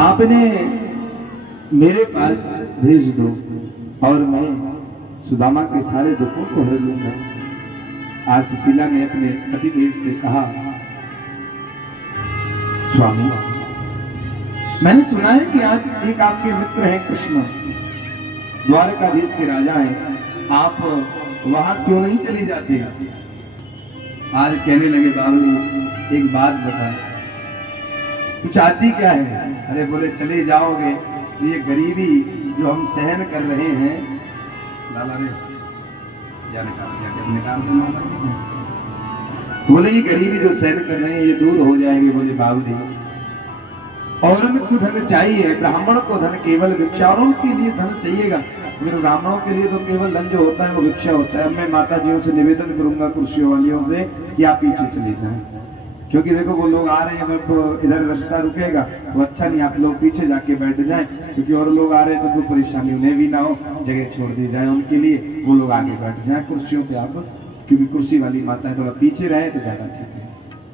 आपने मेरे पास भेज दो और मैं सुदामा के सारे दुखों को हर लूंगा। आज सुशीला ने अपने पतिदेव से कहा, स्वामी मैंने सुना है कि आज एक आपके मित्र हैं कृष्ण, द्वारकाधीश के राजा हैं, आप वहां क्यों नहीं चली जाते? आज कहने लगे, बाबू एक बात बता, तू चाहती क्या है? अरे बोले चले जाओगे, ये गरीबी जो हम सहन कर रहे हैं, लाला रे बोले ये गरीबी जो सहन कर रहे हैं ये दूर हो जाएगी। बोले बाबू जी, औरन को धन चाहिए, ब्राह्मण को धन केवल भिक्षाओं के लिए धन चाहिएगा, मगर ब्राह्मणों के लिए तो केवल धन जो होता है वो भिक्षा होता है। मैं माता जियों से निवेदन करूंगा, कुर्सी वालियों से, कि आप पीछे चले जाएं, क्योंकि देखो वो लोग आ रहे हैं, तो इधर रास्ता रुकेगा तो अच्छा नहीं, आप लोग पीछे जाके बैठ जाएं, क्योंकि और लोग आ रहे हैं तो कोई परेशानी उन्हें भी ना हो, जगह छोड़ दी जाए उनके लिए, वो लोग आगे बैठ जाए कुर्सियों पे आप, क्योंकि कुर्सी वाली माता है, थोड़ा पीछे रहे तो ज्यादा ठीक है।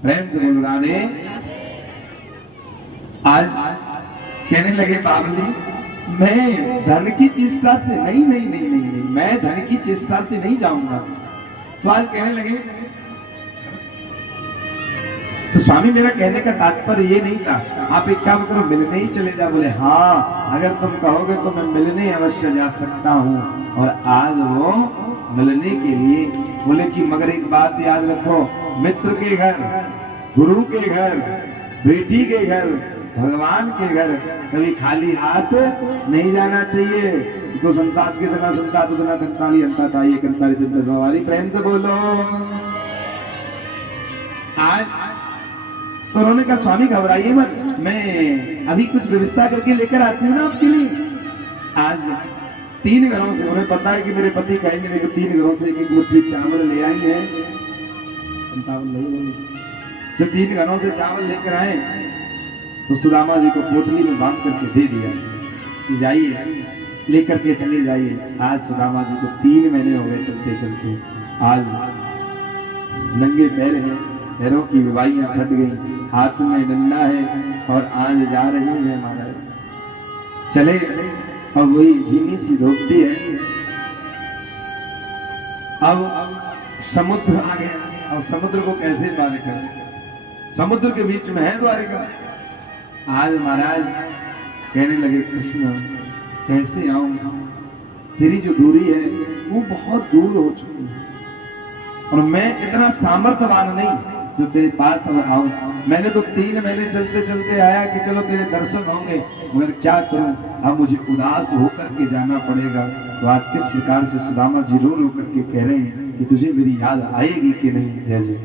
प्रेम से बोल राधे। आज कहने लगे बाबली, मैं धन की चेष्टा से नहीं नहीं नहीं नहीं नहीं मैं धन की चेष्टा से नहीं जाऊंगा। तो आज कहने लगे, तो स्वामी मेरा कहने का तात्पर्य ये नहीं था, आप एक काम करो, मिलने ही चले जा। बोले हाँ, अगर तुम कहोगे तो मैं मिलने अवश्य जा सकता हूँ। और आज वो मिलने के लिए बोले कि मगर एक बात याद रखो, मित्र के घर, गुरु के घर, बेटी के घर, भगवान के घर कभी खाली हाथ नहीं जाना चाहिए। तो संतात के तना संतात उतना कंताली अंता था, ये कंताली चिंता सवारी। प्रेम से बोलो। आज तो उन्होंने कहा, स्वामी घबराइए मत, मैं अभी कुछ व्यवस्था करके लेकर आती हूँ ना आपके लिए। आज 3 घरों से, उन्हें पता है कि मेरे पति कहेंगे मेरे को 3 घरों से एक मुट्ठी चावल ले आई है, जब 3 घरों से चावल लेकर आए तो सुदामा जी को पोटली में बांध करके दे दिया, जाइए लेकर के चले जाइए। आज सुदामा जी को 3 महीने हो गए चलते चलते, आज नंगे पैर हैं, पैरों की विवाहियां फट गई, हाथ में डंडा है और आज जा रही है महाराज। चले और वही झीनी सी धोती है। अब समुद्र आ गया, अब समुद्र को कैसे पार करें? समुद्र के बीच में है द्वारिका। आज महाराज कहने लगे, कृष्ण कैसे आऊं, तेरी जो दूरी है वो बहुत दूर हो चुकी है और मैं इतना सामर्थ्यवान नहीं जो तेरे पास अब आऊं। मैंने तो 3 महीने चलते चलते आया कि चलो तेरे दर्शन होंगे, मगर क्या करूं, अब मुझे उदास होकर के जाना पड़ेगा। तो आज किस प्रकार से सुदामा जी रो रो करके कह रहे हैं कि तुझे मेरी याद आएगी कि नहीं? जय जय।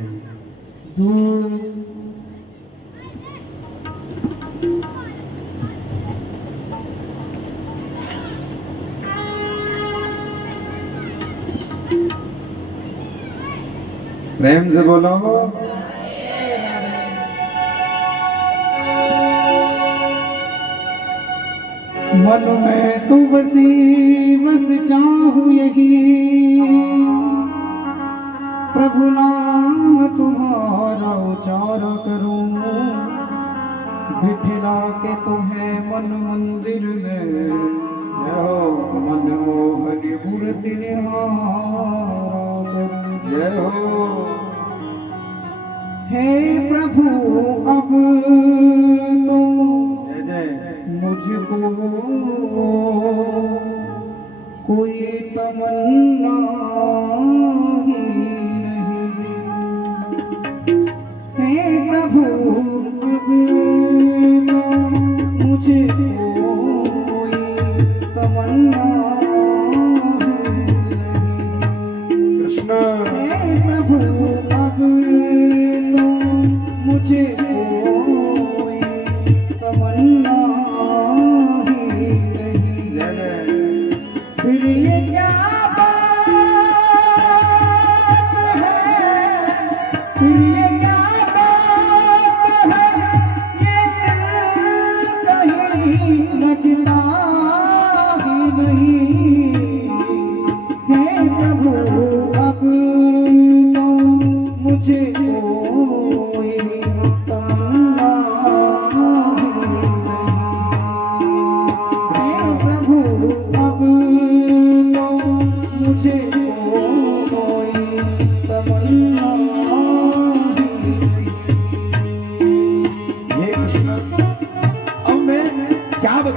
प्रेम से बोलो। मन में तू बसी बस चाहूं यही, प्रभु नाम तुम्हारा उच्चार करूं, बिठला के तुम्हें मन मंदिर में, मनमोहनी मूर्ति निहारा करूं। जय हो। हे प्रभु अब तो जय जय। मुझको कोई तमन्ना ही नहीं। हे प्रभु अब तो मुझे कोई तमन्ना ही नहीं। कृष्ण। हे प्रभु अब तो मुझे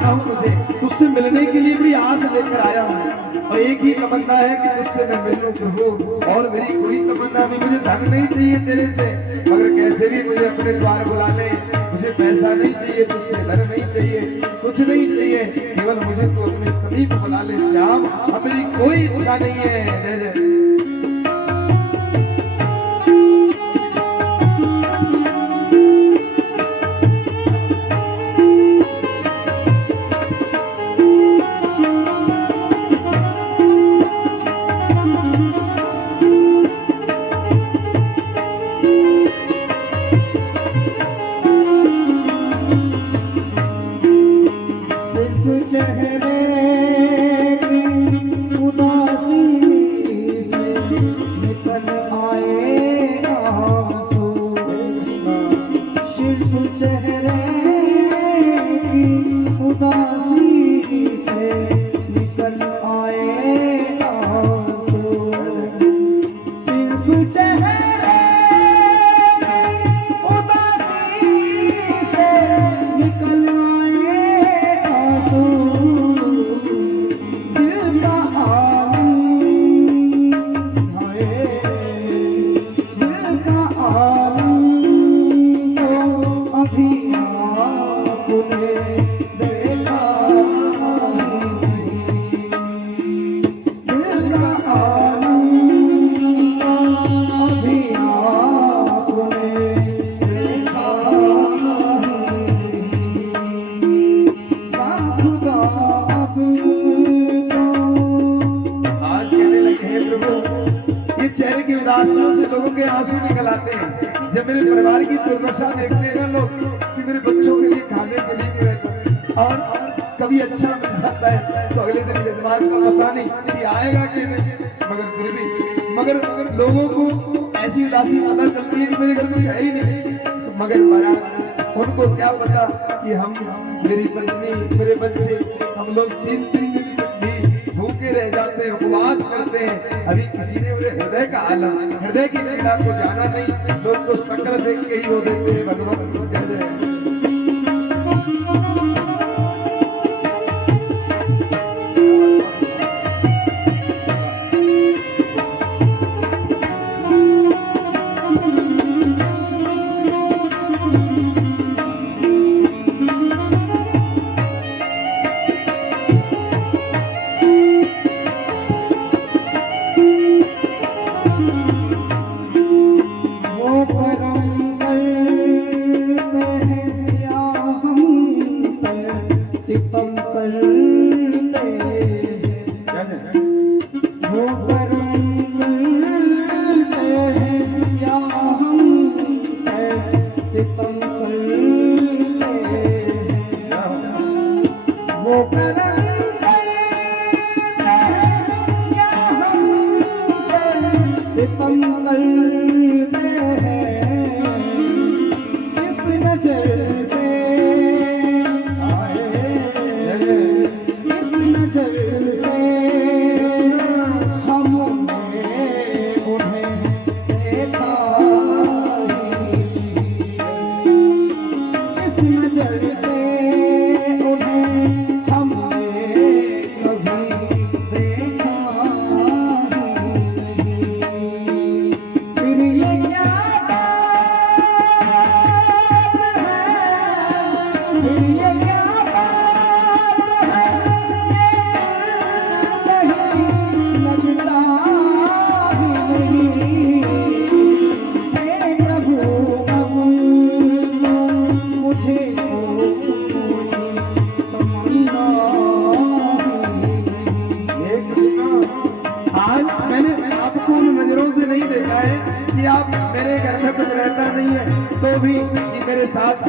बताऊं तुझे, तुझसे मिलने के लिए बड़ी आस लेकर आया हूँ और एक ही तमन्ना है कि तुझसे मैं मिलूं प्रभु, और मेरी कोई तमन्ना नहीं। मुझे धन नहीं चाहिए तेरे से, मगर कैसे भी मुझे अपने द्वार बुला ले। मुझे पैसा नहीं चाहिए तुझसे, धन नहीं चाहिए, कुछ नहीं चाहिए, केवल मुझे तू अपने समीप बुला ले श्याम। अब मेरी कोई इच्छा नहीं है। जय जय। जब मेरे परिवार की दुर्दशा देखते हैं ना लोग कि मेरे बच्चों के लिए खाने के लिए नहीं रहता, और कभी अच्छा मिल जाता है तो अगले दिन यजमान का पता नहीं कि आएगा कि नहीं, मगर फिर भी मगर लोगों को ऐसी उदासी पता चलती है कि मेरे घर कुछ है ही नहीं। तो मगर महाराज उनको क्या पता कि हम, मेरी पत्नी, मेरे बच्चे, हम लोग 3-3 दिन भी भूखे रह जाते हैं, उपवास करते हैं। अभी किसी ने मेरे हृदय का आलम, हृदय की पीड़ा को जाना नहीं। लोग तो शक्ल देख के ही वो देते हैं भगवान को। कह रहे हैं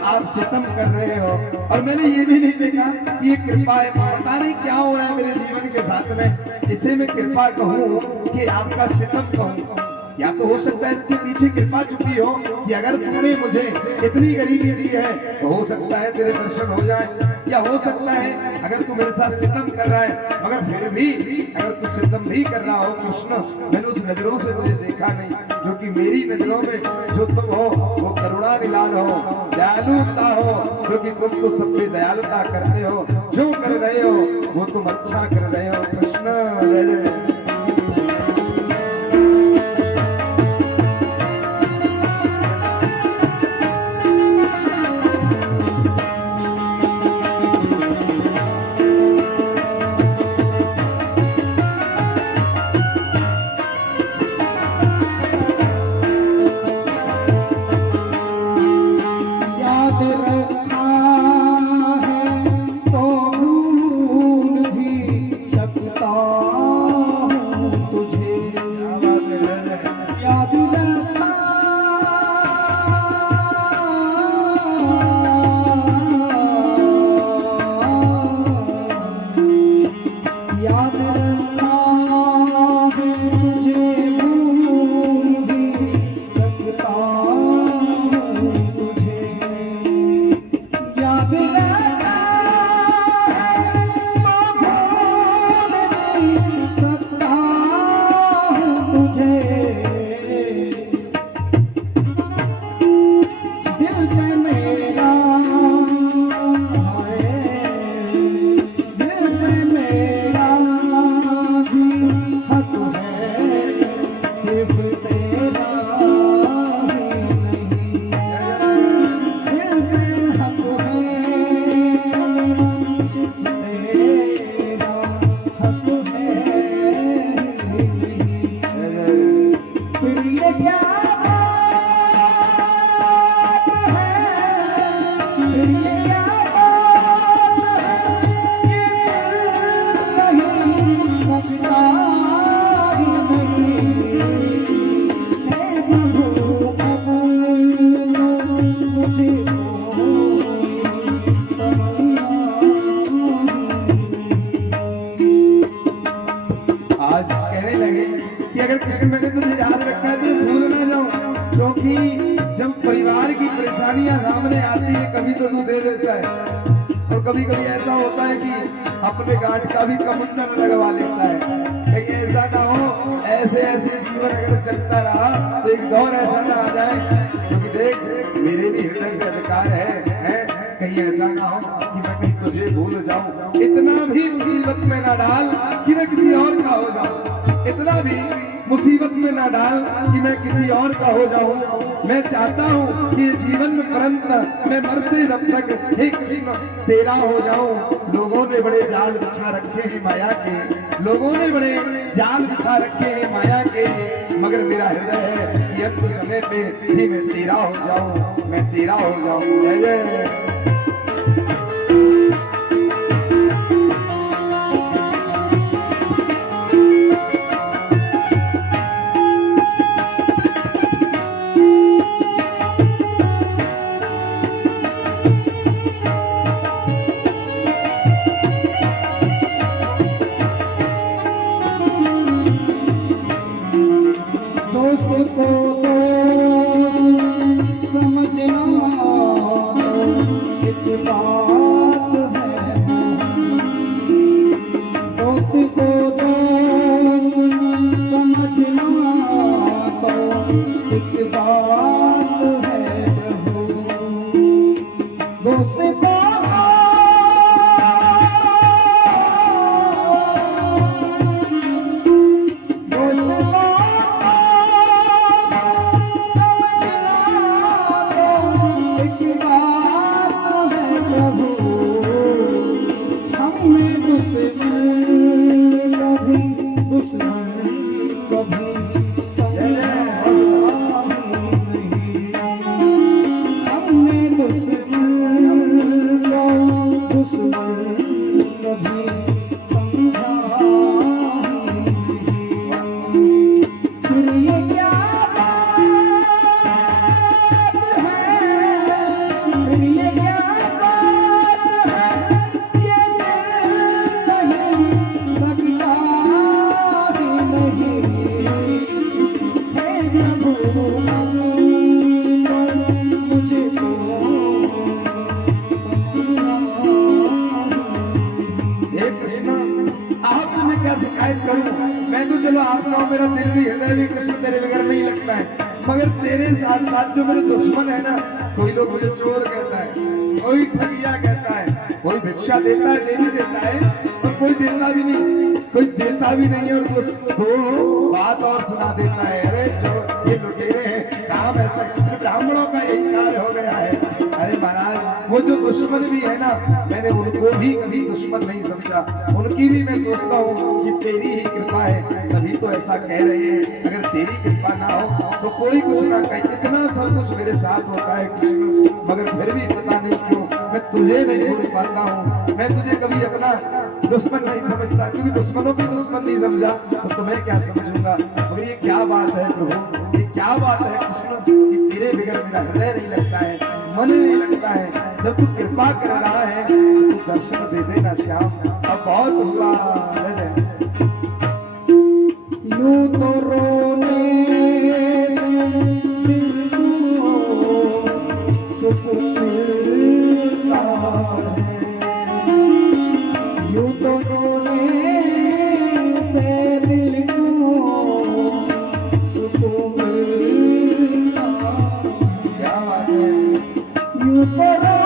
आप सितम कर रहे हो, और मैंने ये भी नहीं देखा कि ये कृपा है। पता नहीं क्या हो रहा है मेरे जीवन के साथ में, इसे मैं कृपा कहूँ कि आपका सितम कहूँ। या तो हो सकता है इसके पीछे कृपा छुपी हो कि अगर तुमने मुझे इतनी गरीबी दी है तो हो सकता है तेरे दर्शन हो जाए, या हो सकता है अगर तू मेरे साथ सितम कर रहा है, मगर फिर भी अगर तू सितम भी कर रहा हो कृष्ण, मैंने उस नजरों से मुझे देखा नहीं, जो कि मेरी नजरों में जो तुम हो वो करुणा निलान हो, दयालुता हो, जो क्योंकि तुम तो सब पे दयालुता करते हो, जो कर रहे हो वो तुम अच्छा कर रहे हो। कृष्ण जय जय। कभी कभी ऐसा होता है कि अपने गांठ का भी कमुंदन लगवा लेता है। कहीं ऐसा ना हो, ऐसे ऐसे जीवन अगर चलता रहा तो एक दौर ऐसा ना आ जाए, क्योंकि देख मेरे भी हृदय का अधिकार है? कहीं ऐसा ना हो कि मैं कहीं तुझे भूल जाऊं। इतना भी मुसीबत में ना डाल कि मैं किसी और का हो जाऊं, इतना भी मुसीबत में ना डाल कि मैं किसी और का हो जाऊं। मैं चाहता हूं कि जीवन में परंत मैं मरते दम तक हे कृष्ण तेरा हो जाऊं। लोगों ने बड़े जाल बिछा रखे हैं माया के, लोगों ने बड़े जाल बिछा रखे हैं माया के, मगर मेरा हृदय है कि अंत समय पे भी मैं तेरा हो जाऊं, मैं तेरा हो जाऊं। जय जय। मगर तेरे साथ साथ जो मेरे दुश्मन है ना, कोई लोग मुझे चोर कहता है, कोई कोई ठगिया कहता है, कोई भिक्षा देता है, दे भी देता है, और कोई देता भी नहीं, कोई देता भी नहीं है, और वो तो बात और सुना देता है, अरे जो ये लुटेरे हैं, काम ऐसा ब्राह्मणों का यही कार्य हो गया है। अरे महाराज, वो जो दुश्मन भी है ना, मैंने उनको भी कभी दुश्मन नहीं समझा, उनकी भी मैं सोचता हूँ कि तेरी ही कृपा है, तभी तो ऐसा कह रहे हैं। अगर तेरी कृपा ना हो तो कोई कुछ ना कहे। इतना सब कुछ मेरे साथ होता है कृष्ण, मगर फिर भी पता नहीं क्यों मैं तुझे नहीं भूल पाता हूँ। मैं तुझे कभी अपना दुश्मन नहीं समझता, क्योंकि दुश्मनों की दुश्मन नहीं समझा तो तुम्हें क्या समझूंगा। मगर ये क्या बात है प्रभु, ये क्या बात है कृष्ण कि तेरे बगैर मेरा हृदय नहीं लगता है, मन नहीं लगता है। जब तू कृपा कर रहा है तो तू दर्शन दे देना श्याम। अब बहुत हुआ, यूं तो रोने से दिल को सुकून मिलता है, यूं तो रोने से दिल को सुकून मिलता है। क्या बात है, यूं तो रोने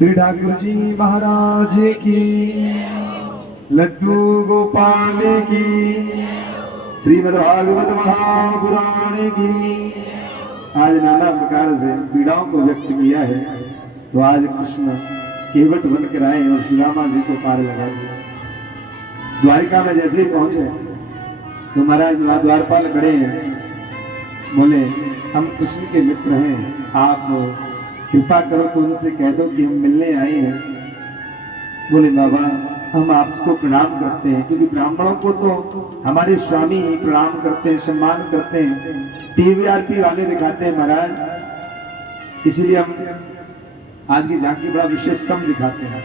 श्री ठाकुर जी महाराज की, लड्डू गोपाल की, श्रीमद्भागवत महापुराण की। आज नाना प्रकार से पीड़ाओं को व्यक्त किया है, तो आज कृष्ण केवट बनकर आए और श्री रामा जी को पार लगाए। द्वारिका में जैसे ही पहुंचे तो महाराज वहां द्वारपाल खड़े हैं, बोले हम कृष्ण के मित्र हैं, आप कृपा करो तो उनसे कह दो कि हम मिलने आए हैं। बोले बाबा हम आपको प्रणाम करते हैं, क्योंकि ब्राह्मणों को तो हमारे स्वामी प्रणाम करते हैं, सम्मान करते हैं, टीवीआरपी वाले दिखाते हैं महाराज, इसलिए हम आज की झांकी बड़ा विशेषतम दिखाते हैं।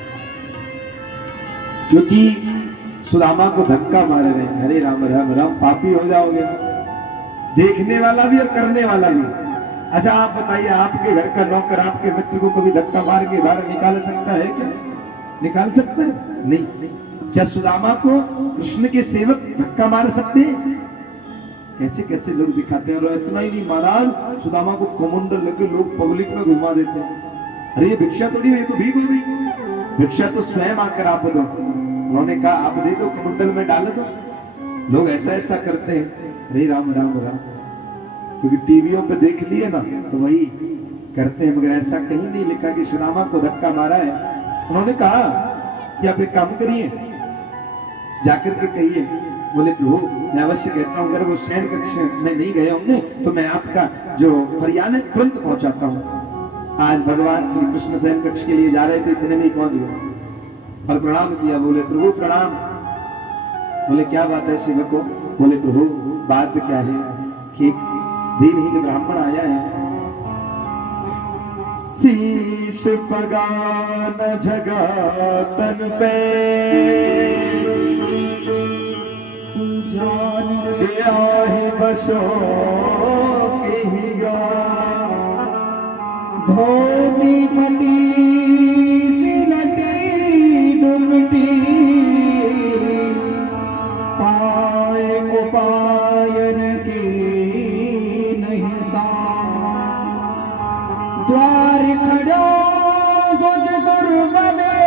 क्योंकि सुदामा को धक्का मार रहे हैं, हरे राम राम राम, पापी हो जाओगे, देखने वाला भी और करने वाला भी। अच्छा आप बताइए, आपके घर का नौकर आपके मित्र को कभी धक्का मार के बाहर निकाल सकता है क्या? निकाल सकता है? नहीं। क्या सुदामा को कृष्ण के सेवक धक्का मार सकते हैं? कैसे कैसे लोग दिखाते हैं। और इतना ही नहीं महाराज, सुदामा को कमंडल लेके लोग पब्लिक में घुमा देते हैं। अरे ये भिक्षा थोड़ी है, तो भीग हो गई, भिक्षा तो स्वयं आकर आप दो। उन्होंने कहा आप दे दो, कमंडल में डाल दो। लोग ऐसा ऐसा करते हैं, अरे राम राम राम, क्योंकि टीवियों पे देख लिए ना तो वही करते हैं। मगर ऐसा कहीं नहीं लिखा कि सुदामा को धक्का मारा है। उन्होंने कहा कि आप एक काम करिए, जाकर के कहिए। बोले प्रभु मैं अवश्य कहता हूँ, अगर वो शयन कक्ष में नहीं गए होंगे तो मैं आपका जो फरियाद है तुरंत पहुंचाता हूँ। आज भगवान श्री कृष्ण शयन कक्ष के लिए जा रहे थे, इतने में पहुंच गए और प्रणाम किया। बोले प्रभु प्रणाम। बोले क्या बात है सेवक को? बोले प्रभु बात क्या है कि दीनहीन ब्राह्मण आया है। शीश पगा न जगा तन पे, जान गया ही बसो की गा। धोती फटी सिलटी दुमटी, पाए उपायन की नहीं सा। द्वार खड़ो तुझ दुर्बले,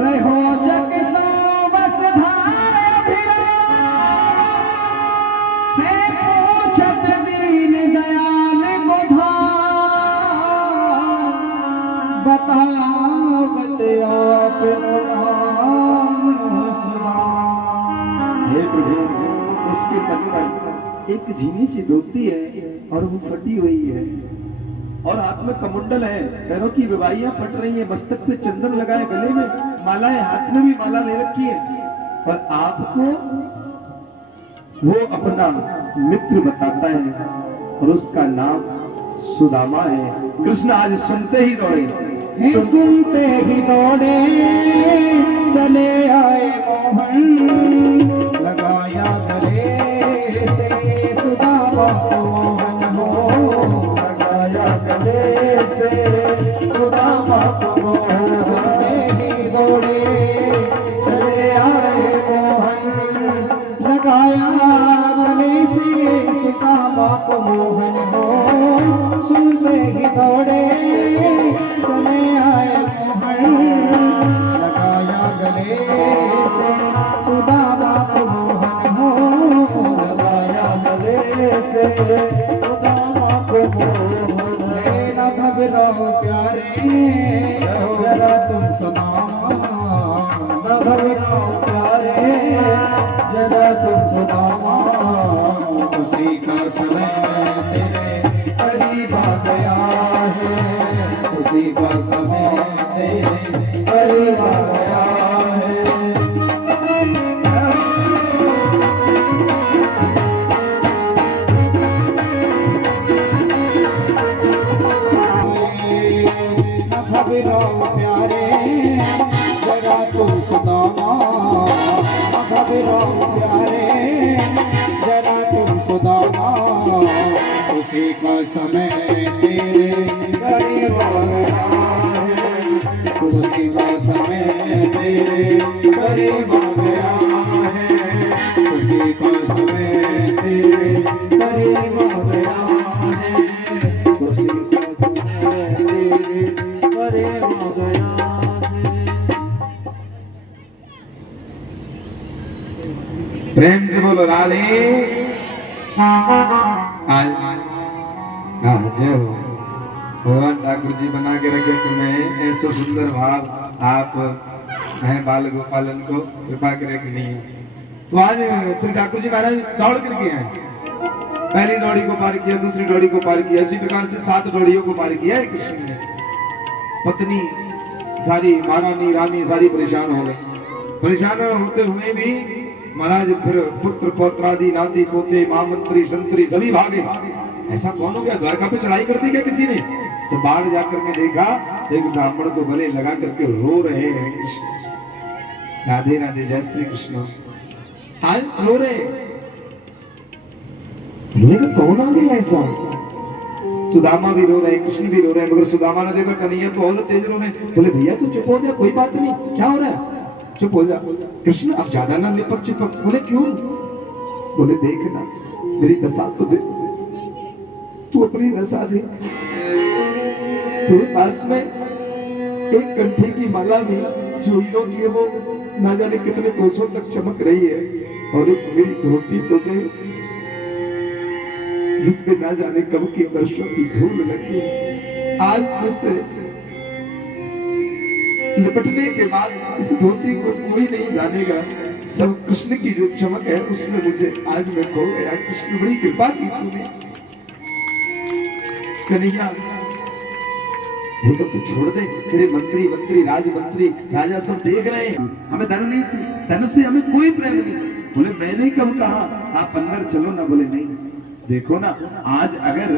रहो जग सो बस धाय फिरा। है पूछत दीन दयाल को धार, बतावत आप नाम सुधार। हे प्रभु, उसके तन पर एक झीनी सी धोती है और वो फटी हुई है, और हाथ में कमंडल है, पैरों की विवाहियां फट रही हैं, मस्तक पे चंदन लगाए, गले में मालाएं, हाथ में भी माला ले रखी है, और आपको वो अपना मित्र बताता है और उसका नाम सुदामा है। कृष्ण आज सुनते ही दौड़े, सुनते ही दौड़े चले आए मोहन, लगाया गले से सुदामा को मोहन हो। लगाया गले से सुदामा को मोहन। सुनते ही दौड़े चले आए मोहन, लगाया गले से सुदामा को मोहन हो। सुनते ही दौड़े चले आए मोहन, लगाया गले से सुदामा को मोहन हो। लगाया गले से सुदामा को मोहन। न घबराओ प्यारे जरा तुम सुदामा, न घबराओ प्यारे जरा तुम सुदामा। उसी का समय तेरे करीब आ गया है, उसी का समय तेरे करीब आ गया है। न घबराओ प्यारे जरा तुम सुदामा, न घबराओ प्यारे जरा तुम सुदामा। उसी का समय तेरे करीब आ गया है, उसी का समय तेरे करीब आ गया है, उसी का समय तेरे करीब आ गया है, उसी का समय तेरे करीब आ गया है। प्रेम से बोलो राधे। आज जय हो। भगवान ठाकुर जी बना के रखे तुम्हें ऐसा सुंदर भाव, आप हैं बाल गोपालन को कृपा करे कि नहीं। तो आज श्री ठाकुर जी महाराज दौड़ करके आए, पहली डोरी को पार किया, दूसरी डोरी को पार किया, इसी प्रकार से 7 डोरियों को पार किया है कृष्ण ने। पत्नी सारी, महारानी रानी सारी परेशान हो गई। परेशान होते हुए भी महाराज फिर पुत्र पौत्रादि नाती पोते मां मंत्री संतरी सभी भागे। ऐसा कौन हो गया, द्वारका पे चढ़ाई कर दी क्या किसी ने? तो बाढ़ जाकर के देखा, एक ब्राह्मण को गले लगा करके रो रहे हैं कृष्ण। राधे राधे, जय श्री कृष्ण। आज रो रहे, कौन आ गया ऐसा? सुदामा भी रो रहे, कृष्ण भी रो रहे, मगर सुदामा ने देखा कन्हैया तो और तेज रो रहे। बोले भैया तू चुप हो जा, कोई बात नहीं, क्या हो रहा है, चुप हो जा। कृष्ण अब ज्यादा ना लिपट चिपक। बोले क्यों? बोले देखना मेरी दशा तो देख, तू अपनी दशा दे। तेरे पास में एक कंठी की माला भी जो हीरों की है, वो ना जाने कितने कोसों तक चमक रही है, और एक मेरी धोती तो दे जिसमें ना जाने कब की वर्षों की धूल लगी। आज से लिपटने के बाद इस धोती को कोई नहीं जानेगा, सब कृष्ण की जो चमक है उसमें मुझे आज मैं खो गया। कृष्ण बड़ी कृपा की तूने। कन्हैया देखो तू छोड़ दे, तेरे मंत्री राजमंत्री राजा सब देख रहे हैं, हमें धन नहीं चाहिए, धन से हमें कोई प्रेम नहीं। बोले मैंने कब कहा आप अंदर चलो ना। बोले नहीं, देखो ना, आज अगर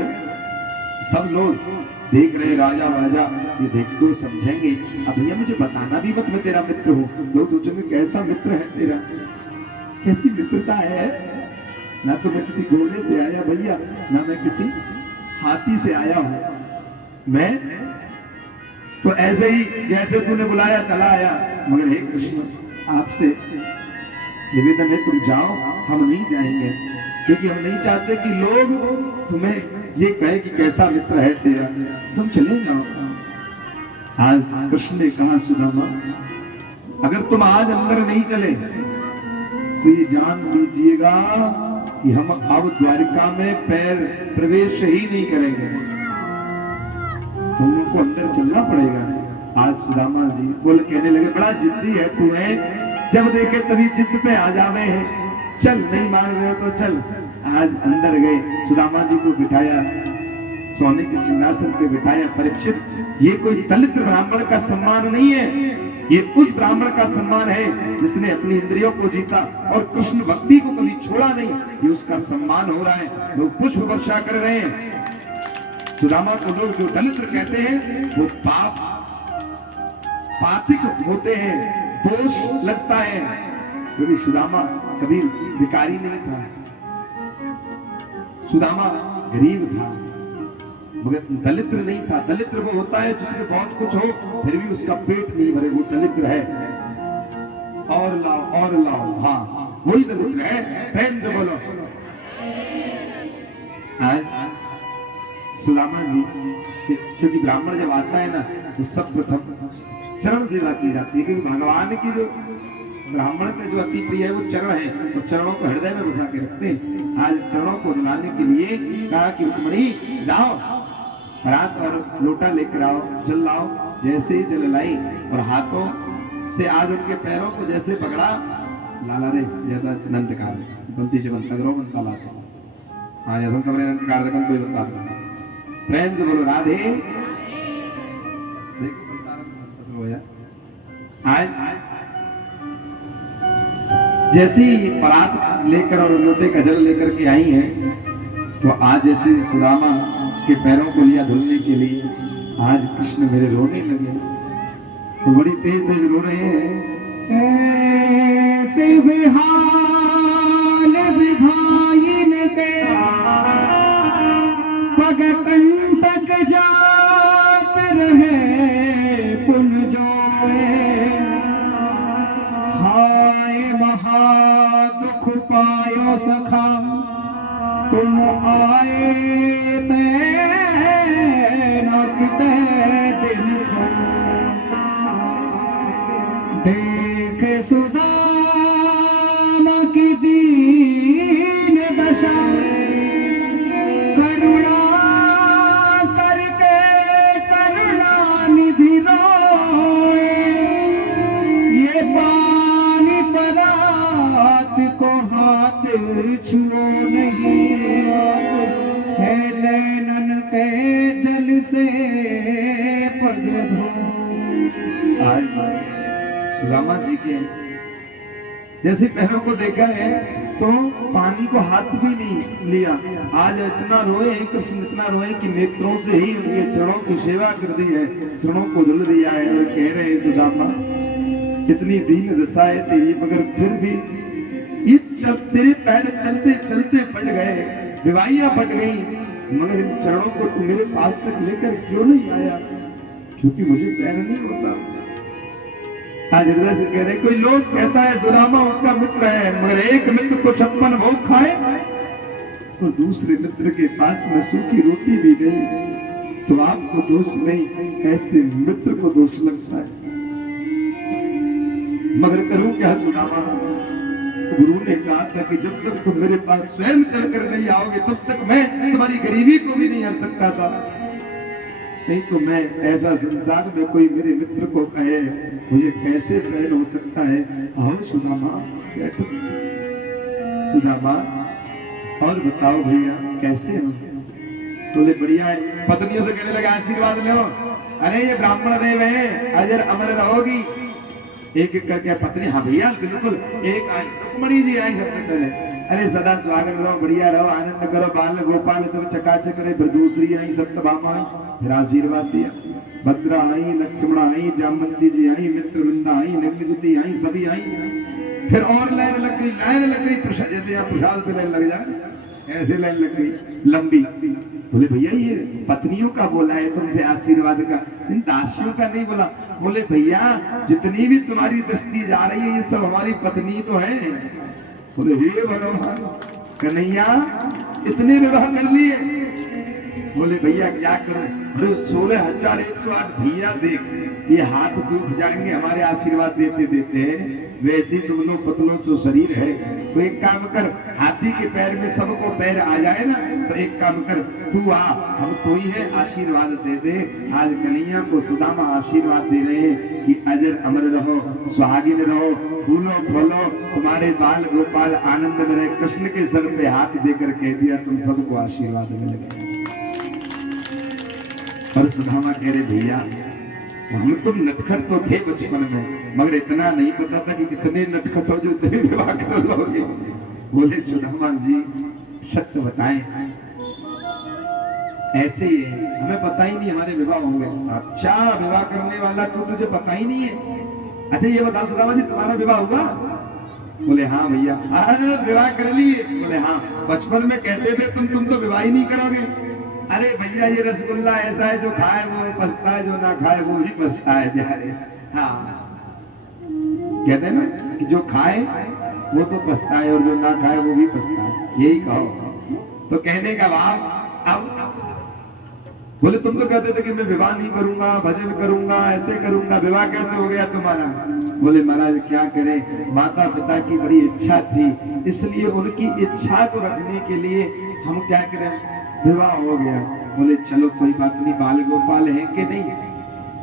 सब लोग देख रहे राजा राजा ये देख तो समझेंगे, अब भैया मुझे बताना भी मत, मैं तेरा मित्र हूँ। लोग सोचेंगे कैसा मित्र है तेरा, कैसी मित्रता है। ना तो मैं किसी घोड़े से आया भैया, ना मैं किसी हाथी से आया हूं, मैं तो ऐसे ही जैसे तूने बुलाया चला आया। मगर हे कृष्ण, आपसे निवेदन है तुम जाओ, हम नहीं जाएंगे, क्योंकि हम नहीं चाहते कि लोग तुम्हें ये कहे कि कैसा मित्र है तेरा, तुम चले जाओ। आज कृष्ण ने कहा सुदामा, अगर तुम आज अंदर नहीं चले तो ये जान लीजिएगा कि हम अब द्वारिका में पैर प्रवेश ही नहीं करेंगे, तुमको अंदर चलना पड़ेगा। आज सुदामा जी बोल कहने लगे, बड़ा जिद्दी है तू है, जब देखे तभी जिद पे आ जावे है, चल नहीं मान रहे हो तो चल। आज अंदर गए, सुदामा जी को बिठाया, सोने के सिंहासन पे बिठाया। परीक्षित, ये कोई दलित ब्राह्मण का सम्मान नहीं है, ये उस ब्राह्मण का सम्मान है जिसने अपनी इंद्रियों को जीता और कृष्ण भक्ति को कभी छोड़ा नहीं। ये उसका सम्मान हो रहा है, लोग पुष्प वर्षा कर रहे हैं। सुदामा को लोग जो दलित कहते हैं वो पापिक होते हैं, दोष लगता है, क्योंकि सुदामा कभी भिखारी नहीं था, सुदामा गरीब था, मगर दलिद्र नहीं था। दलिद्र वो होता है जिसमें बहुत कुछ हो फिर भी उसका पेट नहीं भरे, वो दलिद्र है। और लाओ, हाँ वही दलिद्र है, प्रेम से बोलो। सुदामा जी, क्योंकि ब्राह्मण जब आता है ना तो सब प्रथम चरण सेवा की जाती है, क्योंकि भगवान की जो ब्राह्मण का जो अति प्रिय है वो चरण है, और चरणों को हृदय में बसा के रखते हैं। आज चरणों को रुलाने के लिए कहा कि रुक्मणी जाओ, रात और लोटा लेकर आओ, जल लाओ। जैसे जल लाई और हाथों से आज उनके पैरों को जैसे पकड़ा, लाला रे ज्यादा नंदकार बंती से बनता करो बनता लाता, हाँ जैसा कमरे नंदकार दकन तो ही बनता। प्रेम से बोलो राधे। जैसी परात लेकर और लोटे का जल लेकर के आई हैं, तो आज जैसे सुदामा के पैरों को लिया धुलने के लिए, आज कृष्ण मेरे रोने लगे, तो बड़ी तेज तेज रो रहे हैं। ऐसे बेहाल विभाइन के पग कंटक जात रहे पुन जोए, हाय महा दुख पायो सखा तुम आए ते नकते दिन खो, देख सुदामा की दीन दशा करुणा करके करुणा निधि रोए, ये पानी परात को हाथ छुओ नहीं, है नैनन के जल से पग धो। सुदामा जी के जैसे पैरों को देखा है तो पानी को हाथ भी नहीं लिया। आज इतना रोए कृष्ण, इतना रोए कि नेत्रों से ही उनके चरणों की सेवा कर दी है, चरणों को धुल दिया है। और कह रहे हैं सुदामा, इतनी दीन दशा है तेरी, मगर फिर भी तेरे पैर चलते चलते फट गए, विवाहियां फट गई, मगर इन चरणों को तू मेरे पास तक लेकर क्यों नहीं आया? क्योंकि मुझे सहन नहीं होता। आज हृदय से कह रहे, कोई लोग कहता है सुदामा उसका मित्र है, मगर एक मित्र तो 56 भोग खाए, तो दूसरे मित्र के पास में सूखी रोटी भी गई तो आपको दोष नहीं, ऐसे मित्र को दोष लगता है। मगर करूं क्या सुदामा? गुरु ने कहा था कि जब तक तुम मेरे पास स्वयं चलकर नहीं आओगे तब तक मैं तुम्हारी गरीबी को भी नहीं हर सकता था। नहीं तो मैं ऐसा संसार में कोई मेरे मित्र को कहे मुझे कैसे सहन हो सकता है। आओ सुदामा बैठो। सुदामा और बताओ भैया कैसे हो? बोले बढ़िया है। पत्नियों से कहने लगे आशीर्वाद लो, अरे ये ब्राह्मण देव है, अजर अमर रहोगी, एक एक करके पत्नी, हाँ भैया बिल्कुल, एक आई रुक्मणी जी आई सबसे पहले, अरे सदा स्वागत रहो, बढ़िया रहो, आनंद करो, बाल गोपाल सब चकाचक रहे। फिर दूसरी आई सत्यभामा आई, फिर आशीर्वाद दिया। भद्रा आई, लक्ष्मण आई, जामवंती जी आई, मित्रवृंदा आई, नग्नज्योति आई, सभी आई। फिर और लाइन लग गई, लाइन लग गई, जैसे यहाँ प्रसाद पे लाइन लग जाए ऐसे लाइन लग गई लंबी। बोले भैया ये पत्नियों का बोला है तुमसे आशीर्वाद का, इन दासियों का नहीं बोला। बोले भैया जितनी भी तुम्हारी दृष्टि जा रही है ये सब हमारी पत्नी तो है। बोले हे भगवान, कन्हैया इतने विवाह कर लिए? बोले भैया क्या करूं? अरे 16,108 भैया देख ये हाथ दुख जाएंगे हमारे आशीर्वाद देते देते, वैसे तुम लोग पतलों से शरीर है। तो एक काम कर, हाथी के पैर में सबको पैर आ जाए ना, तो एक काम कर तू आ, हम तो ही है, आशीर्वाद दे दे। आज कन्हैया को सुदामा आशीर्वाद दे रहे हैं कि अजर अमर रहो, सुहागिन रहो, फूलो फलो, तुम्हारे बाल गोपाल आनंद में रहे। कृष्ण के सर पे हाथ देकर कह दिया तुम सबको आशीर्वाद मिलेगा। और सुदामा कह रहे भैया हम तुम नटखट तो थे बचपन में, मगर इतना नहीं पता था कि कितने नटखट हो जो इतने विवाह कर लोगे। बोले सुदामा जी सत्य बताएं, ऐसे ही हमें पता ही नहीं हमारे विवाह हो गए। अच्छा विवाह करने वाला तू, तुझे पता ही नहीं है? अच्छा ये बताओ सुदामा जी तुम्हारा विवाह हुआ? बोले हाँ भैया। विवाह कर लिए? बोले हाँ। बचपन में कहते थे तुम तो विवाह ही नहीं करोगे। अरे भैया ये रसगुल्ला ऐसा है जो खाए वो पछता है, जो ना खाए वो भी पछता है प्यारे। हाँ कहते हैं ना कि जो खाए वो तो पछता है और जो ना खाए वो भी पछता है, यही कहो। तो कहने का भाव अब बोले तुम तो कहते थे कि मैं विवाह नहीं करूंगा, भजन करूंगा, ऐसे करूंगा, विवाह कैसे हो गया तुम्हारा? बोले महाराज क्या करें, माता पिता की बड़ी इच्छा थी, इसलिए उनकी इच्छा को रखने के लिए हम क्या करें, विवाह हो गया। बोले चलो कोई बात नहीं, बाल गोपाल है कि नहीं?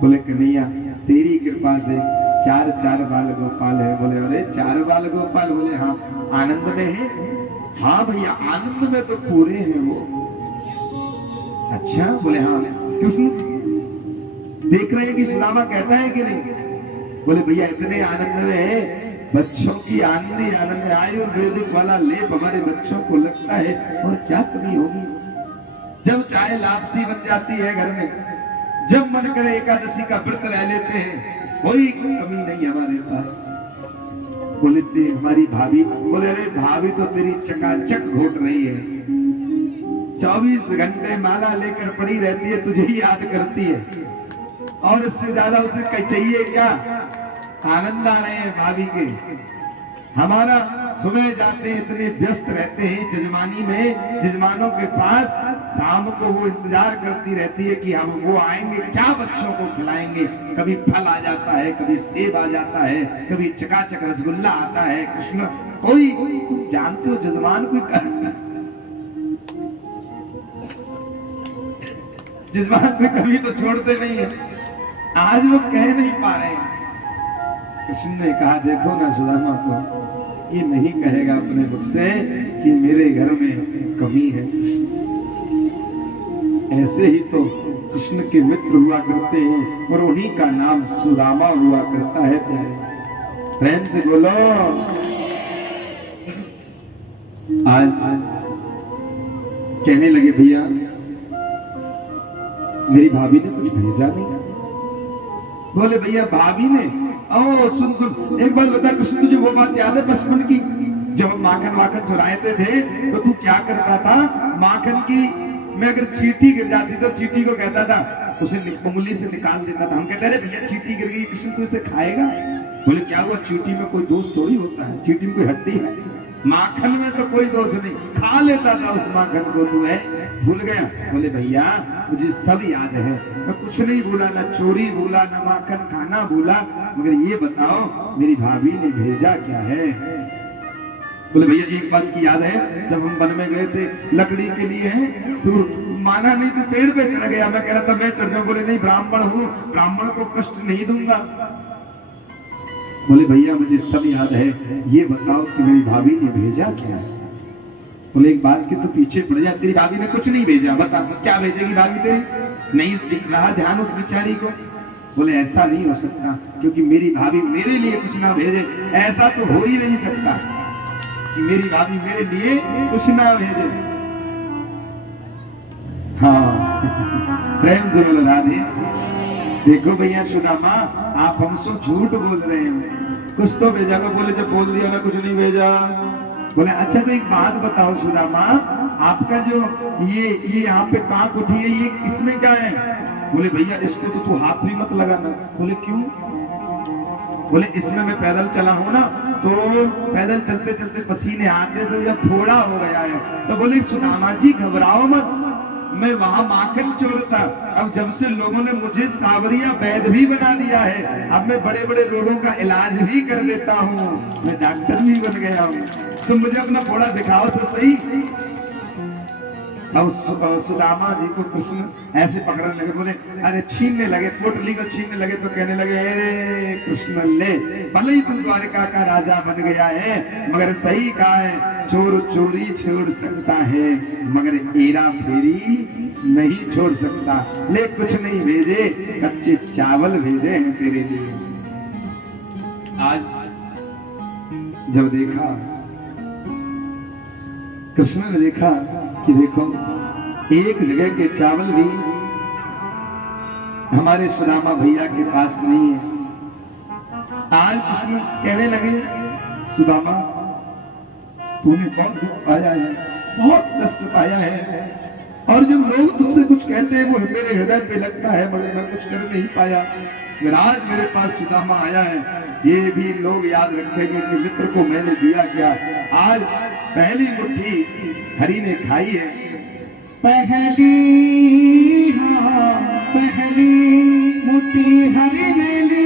बोले कन्हैया तेरी कृपा से 4 बाल गोपाल है। बोले अरे 4 बाल गोपाल? बोले हाँ। आनंद में है? हाँ भैया आनंद में तो पूरे हैं वो। अच्छा बोले हाँ। कृष्ण देख रहे हैं कि सुदामा कहता है कि नहीं? बोले भैया इतने आनंद में है, बच्चों की आनंद आनंद आयुर्वेदिक वाला लेप हमारे बच्चों को लगता है, और क्या कमी होगी? जब चाहे लापसी बन जाती है घर में, जब मन करे एकादशी का व्रत रह लेते हैं, कोई कमी नहीं हमारे पास। बोले हमारी भाभी? बोले अरे भाभी तो तेरी चकाचक घोट रही है, 24 घंटे माला लेकर पड़ी रहती है, तुझे ही याद करती है, और इससे ज्यादा उसे चाहिए क्या? आनंद आ रहे हैं भाभी के। हमारा सुबह जाते हैं, इतने व्यस्त रहते हैं जजमानी में, जजमानों के पास, शाम को वो इंतजार करती रहती है कि हम वो आएंगे, क्या बच्चों को खिलाएंगे। कभी फल आ जाता है, कभी सेब आ जाता है, कभी चकाचक रसगुल्ला आता है। कृष्ण कोई जानते हो जजमान कोई जजमान कोई कभी तो छोड़ते नहीं है, आज वो कह नहीं पा रहे हैं। कृष्ण ने कहा देखो ना सुदामा को, ये नहीं कहेगा अपने मुख से कि मेरे घर में कमी है। ऐसे ही तो कृष्ण के मित्र हुआ करते हैं, और उन्हीं का नाम सुदामा हुआ करता है। प्यारे प्रेम से बोलो। आज कहने लगे भैया मेरी भाभी ने कुछ भेजा नहीं। बोले भैया भाभी ने? ओ सुन सुन एक बात बता कृष्ण, तुझे वो बात याद है बचपन की, जब हम माखन चुराते थे तो तू क्या करता था? माखन की में अगर चींटी गिर जाती तो चींटी को कहता था, उसे उंगली से निकाल देता था। हम कहते अरे भैया चींटी गिर गई, कृष्ण तू इसे खाएगा? बोले क्या हुआ, चींटी में कोई दोष थोड़ी होता है, चींटी में कोई हड्डी है, माखन में तो कोई दोष नहीं, खा लेता था उस माखन को, तू है भूल गया? बोले भैया मुझे सब याद है, मैं कुछ नहीं भूला, ना चोरी भूला, ना माखन खाना भूला, मगर ये बताओ मेरी भाभी ने भेजा क्या है? बोले भैया जी एक बात की याद है, जब हम वन में गए थे लकड़ी के लिए, तू माना नहीं, तू पेड़ पे चढ़ गया, मैं कह रहा था मैं चढ़ जाऊं। बोले नहीं ब्राह्मण हूँ, ब्राह्मण को कष्ट नहीं दूंगा। बोले भैया मुझे सब याद है, ये बताओ कि मेरी भाभी ने भेजा क्या है? बोले एक बात के तो पीछे पड़ जा, तेरी भाभी ने कुछ नहीं भेजा, बता क्या भेजेगी भाभी तेरी? नहीं दिख रहा ध्यान उस बेचारी को? बोले ऐसा नहीं हो सकता, क्योंकि मेरी भाभी मेरे लिए कुछ ना भेजे, ऐसा तो हो ही नहीं सकता कि मेरी भाभी मेरे लिए कुछ ना भेजे। हाँ प्रेम से बोलो राधे। देखो भैया सुदामा, आप हमसे झूठ बोल रहे हैं, कुछ तो भेजा को। बोले जब बोल दिया ना कुछ नहीं भेजा। बोले अच्छा तो एक बात बताओ सुदामा, आपका जो ये यहाँ पे कांक उठी है, ये इसमें क्या है? बोले भैया इसको तो तू हाथ भी मत लगाना। बोले क्यों? बोले इसमें मैं पैदल चला हूं ना, तो पैदल चलते चलते पसीने आते तो यह फोड़ा हो गया है। तो बोले सुदामा जी घबराओ मत, मैं वहां माखन चोरता, अब जब से लोगों ने मुझे सावरिया वैद्य भी बना दिया है, अब मैं बड़े बड़े रोगों का इलाज भी कर देता हूँ, मैं डॉक्टर भी बन गया हूँ। तो मुझे अपना फोड़ा दिखाओ तो सही। अब सुदामा जी को कृष्ण ऐसे पकड़ने लगे, बोले अरे छीनने लगे, पोटली को छीनने लगे। तो कहने लगे अरे कृष्ण ले, भले ही तू द्वारिका का राजा बन गया है, मगर सही कहा है, चोर चोरी छोड़ सकता है मगर हेरा फेरी नहीं छोड़ सकता। ले कुछ नहीं भेजे, कच्चे चावल भेजे हैं तेरे लिए। आज जब देखा कृष्ण ने देखा कि देखो एक जगह के चावल भी हमारे सुदामा भैया के पास नहीं है। आज कृष्ण कहने लगे सुदामा तूने बहुत दुख पाया है, बहुत कष्ट पाया है, और जब लोग तुझसे कुछ कहते हैं वो मेरे हृदय पे लगता है, मगर मैं कुछ कर नहीं पाया। आज मेरे पास सुदामा आया है, ये भी लोग याद रखेंगे कि मित्र को मैंने दिया क्या। आज पहली मुट्ठी हरि ने खाई है, पहली पहली मुट्ठी हरि ने ली,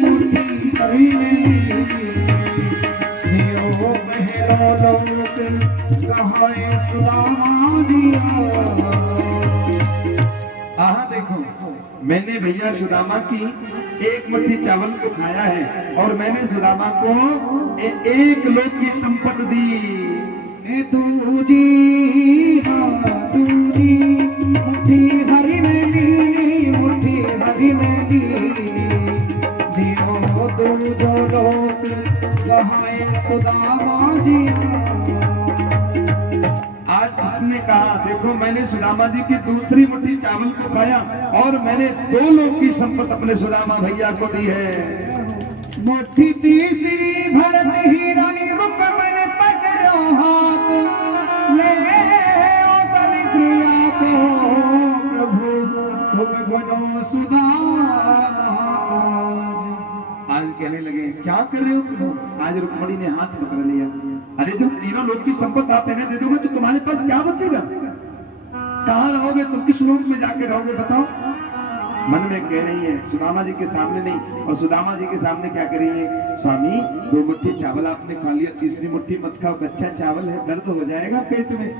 मुट्ठी हरि ने ली, पहलो लोक कहाए सुदामा दिया। देखो मैंने भैया सुदामा की एक मुट्ठी चावल को खाया है, और मैंने सुदामा को एक लोक की संपत्ति दी। दूजी दूजी मुट्ठी हरि ने ली, मुट्ठी हरि ने ली, दियो दूजो लोक कहाए सुदामा जी। आज इसने कहा देखो मैंने सुदामा जी की दूसरी मुट्ठी चावल को खाया, और मैंने 2 लोक की संपत्ति अपने सुदामा भैया को दी है। मुट्ठी तीसरी भरत ही रानी रुकमन पकड़ो हाथ, ले दरिद्रिया को प्रभु तुम बनो सुदामा। आज कहने लगे क्या कर रहे हो प्रभु? आज रुक्मणी ने हाथ पकड़ लिया। अरे जब तीनों लोग की संपत्ति आप इन्हें दे दोगे तो तुम्हारे पास क्या बचेगा? कहाँ रहोगे तुम? किस लोक में जाके रहोगे बताओ? मन में कह रही है सुदामा जी के सामने नहीं, और सुदामा जी के सामने क्या कर रही है, स्वामी 2 मुट्ठी चावल आपने खा लिया, तीसरी मुट्ठी मत खाओ, कच्चा चावल है, दर्द हो जाएगा पेट में।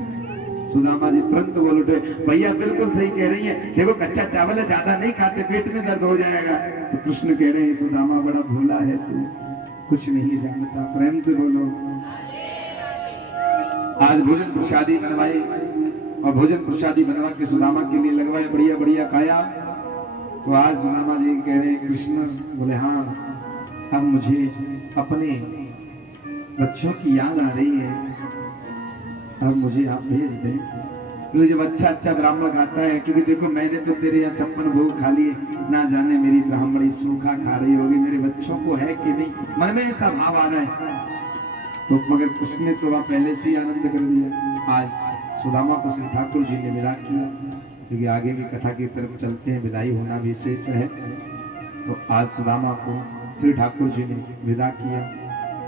सुदामा जी तुरंत बोल उठे, भैया बिल्कुल सही कह रही है, देखो कच्चा चावल है, ज्यादा नहीं खाते, पेट में दर्द हो जाएगा। तो कृष्ण कह रहे हैं सुदामा बड़ा भोला है तू, कुछ नहीं जानता। प्रेम से बोलो। आज भोजन प्रसादी बनवाए, और भोजन प्रसादी बनवा के सुदामा के लिए लगवाए, बढ़िया बढ़िया खाया। तो आज सुदामा जी कह रहे हैं कृष्ण बोले हाँ अब मुझे अपने बच्चों की याद आ रही है, अब मुझे आप भेज दें। तो जब अच्छा अच्छा ब्राह्मण खाता है, क्योंकि देखो मैंने तो तेरे यहाँ 56 भोग खा लिए, ना जाने मेरी ब्राह्मणी सूखा खा रही होगी, मेरे बच्चों को है कि नहीं, मन में ऐसा भाव आ रहा है। तो मगर उसने तो वह पहले से ही आनंद कर लिया। आज सुदामा को श्री ठाकुर जी ने विदा किया, क्योंकि आगे भी कथा की तरफ चलते हैं, विदाई होना भी शेष है। तो आज सुदामा को श्री ठाकुर जी ने विदा किया।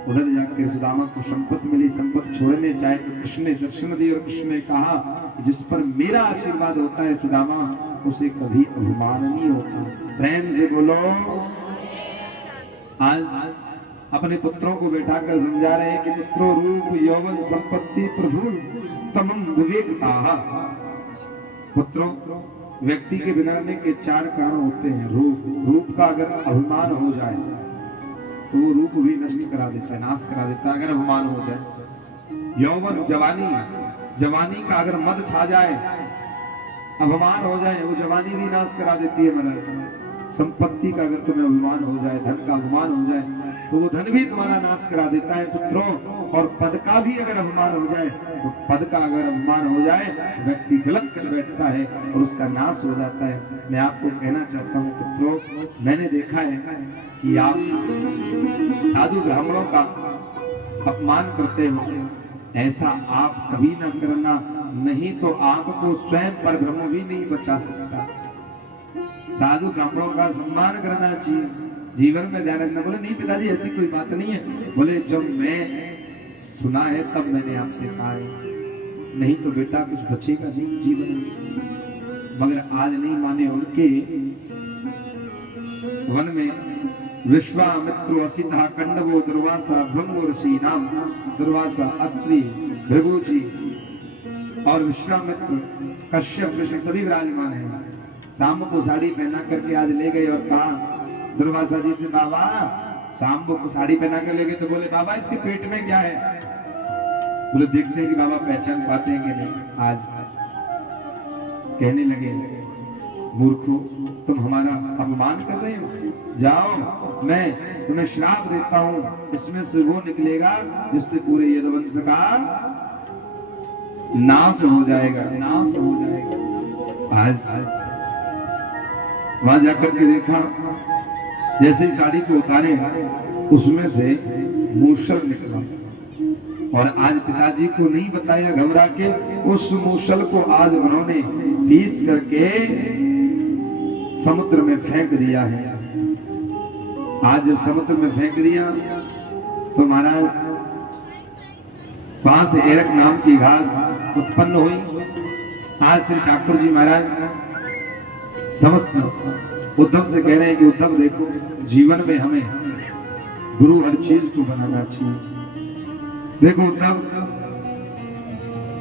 उधर जाकर सुदामा को संपत्ति मिली, संपत्ति छोड़ने चाहे तो कृष्ण ने दर्शन दिए, और कृष्ण ने कहा जिस पर मेरा आशीर्वाद होता है सुदामा, उसे कभी अभिमान नहीं होता। प्रेम से बोलो। आज अपने पुत्रों को बैठाकर समझा रहे हैं कि पुत्रों रूप यौवन संपत्ति प्रभु तमम विवेकता। पुत्रों व्यक्ति के बिगड़ने के 4 कारण होते हैं। रूप का अगर अभिमान हो जाए तो वो रूप भी नष्ट करा देता है, नाश करा देता है अगर अभिमान हो जाए। यौवन जवानी का अगर मद छा जाए, अभिमान हो जाए, वो जवानी भी नाश करा देती है। मन संपत्ति का अगर तुम्हें अभिमान हो जाए, धन का अभिमान हो जाए, तो वो धन भी तुम्हारा नाश करा देता है पुत्रों। और पद का भी अगर अभिमान हो जाए, तो पद का अगर अभिमान हो जाए, व्यक्ति गलत कर बैठता है और उसका नाश हो जाता है। मैं आपको कहना चाहता हूँ पुत्रों, मैंने देखा है कि आप साधु ब्राह्मणों का अपमान करते हो, ऐसा आप कभी न करना, नहीं तो आपको स्वयं पर ब्रह्म भी नहीं बचा सकता। साधु ब्राह्मणों का सम्मान करना चाहिए, जीवन में ध्यान रखना। बोले नहीं पिताजी ऐसी कोई बात नहीं है। बोले जब मैं सुना है तब मैंने आपसे कहा है, नहीं तो बेटा कुछ बचेगा नहीं जीवन में। मगर आज नहीं माने। उनके वन में विश्वामित्र असिता कंडवो दुर्वासा भृंगो ऋषि नाम, दुर्वासा अत्रि भृगु जी और विश्वामित्र कश्यप ऋषि सभी विराजमान है। शाम को साड़ी पहना करके आज ले गए और कहा दुर्वासा जी से, बाबा शाम को साड़ी पहना कर ले गए। तो बोले बाबा इसके पेट में क्या है? बोले देखते हैं कि बाबा पहचान पाते हैं कि नहीं। आज कहने लगे मूर्खो, तुम हमारा अपमान कर रहे हो, जाओ मैं तुम्हें श्राप देता हूं, इसमें से वो निकलेगा जिससे पूरे यदुवंश का नाश हो जाएगा, नाश हो जाएगा। आज वहां जाकर के देखा, जैसे ही साड़ी को उतारे उसमें से मूसल निकला। और आज पिताजी को नहीं बताया, घबरा के उस मूसल को आज उन्होंने पीस करके समुद्र में फेंक दिया है। आज जब समुद्र में फेंक दिया तो महाराज वहां से एरक नाम की घास उत्पन्न हुई। आज श्री ठाकुर जी महाराज समस्त उद्धव से कह रहे हैं कि उद्धव देखो, जीवन में हमें गुरु हर चीज को बनाना चाहिए। देखो उद्धव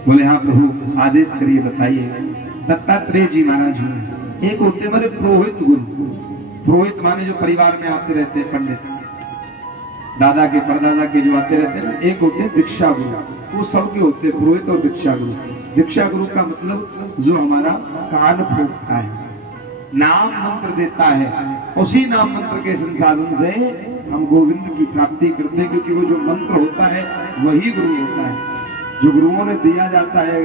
बोले हाँ प्रभु आदेश करिए बताइए। दत्तात्रेय जी महाराज हुए, एक होते हमारे पुरोहित गुरु। पुरोहित माने जो परिवार में आते रहते हैं, पंडित दादा के परदादा के जो आते रहते हैं। एक होते हैं दीक्षा गुरु, वो सबके होते हैं पुरोहित और दीक्षा गुरु। दीक्षा गुरु का मतलब जो हमारा कान फूंकता है, नाम मंत्र देता है, उसी नाम मंत्र के संसाधन से हम गोविंद की प्राप्ति करते हैं। क्योंकि वो जो मंत्र होता है वही गुरु होता है, जो गुरुओं ने दिया जाता है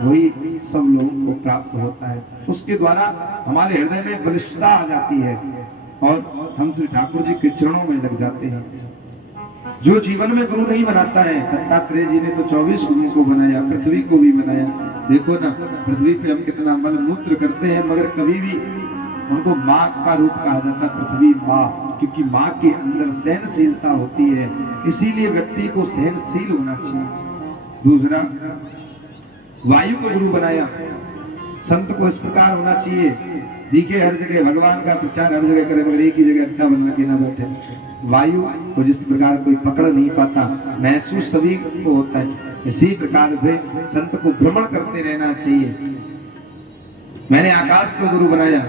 वही सब लोगों को प्राप्त होता है। उसके द्वारा हमारे हृदय में बलिष्ठता आ जाती है और हम श्री ठाकुर जी के चरणों में लग जाते हैं। जो जीवन में गुरु नहीं बनाता है, दत्तात्रेय जी ने तो 24 गुरुओं को बनाया, पृथ्वी को भी बनाया। देखो ना पृथ्वी पे हम कितना मल मूत्र करते हैं, मगर कभी भी उनको माँ का रूप कहा जाता है, पृथ्वी माँ, क्योंकि माँ के अंदर सहनशीलता होती है। इसीलिए व्यक्ति को सहनशील होना चाहिए। दूसरा, वायु को गुरु बनाया। संत को इस प्रकार होना चाहिए, दिखे हर जगह भगवान का प्रचार हर जगह करे, मगर एक ही जगह अड्डा बनवा के ना बैठे। वायु को जिस प्रकार कोई पकड़ नहीं पाता, महसूस सभी को होता है, इसी प्रकार से संत को भ्रमण करते रहना चाहिए। मैंने आकाश को गुरु बनाया,